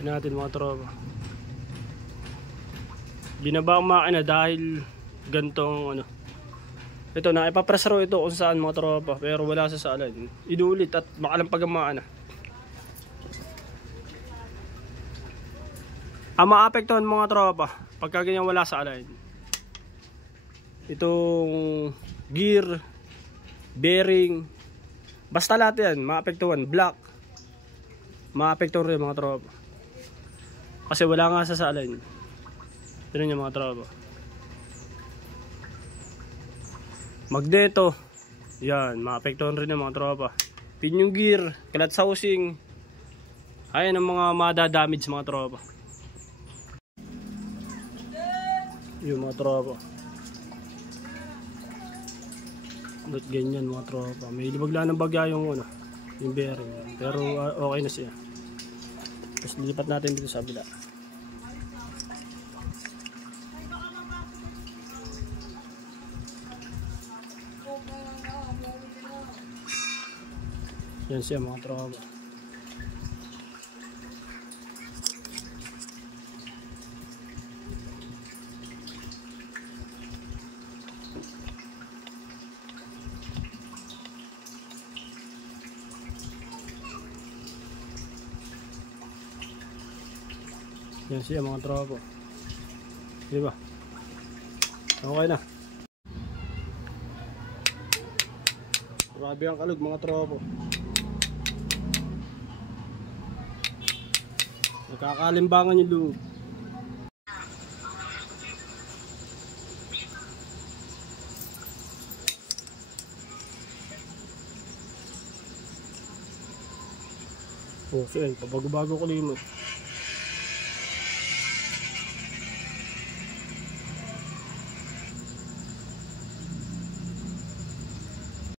Yan natin mga tropa. Binaba ang makina dahil gantong ano. Ito na, ipapress raw ito kung saan mga tropa, pero wala sa saalan. Inuulit at makalampag ang makina. Ang maapektuhan mga tropa pagka ganyan wala sa align, itong gear, bearing, basta lahat yan maapektuhan. Block maapektuhan rin mga tropa kasi wala nga sa align. Tignan nyo mga tropa. Magneto, yan maapektuhan rin ng mga tropa. Pinion gear, clutch housing, ayan ang mga madadamage mga tropa. Yung mga tropa. Ba't ganyan mga tropa? May libagla ng bagya yung ano, yung bearing. Pero okay na siya. Tapos lilipat natin dito sa kabila. Yan siya mga tropa. Yan siya mga tropa. Diba? Okay na. Grabe ang kalog mga tropa. Nagkakalimbangan yung loob. Oh, so yan, pabago-bago ko limot.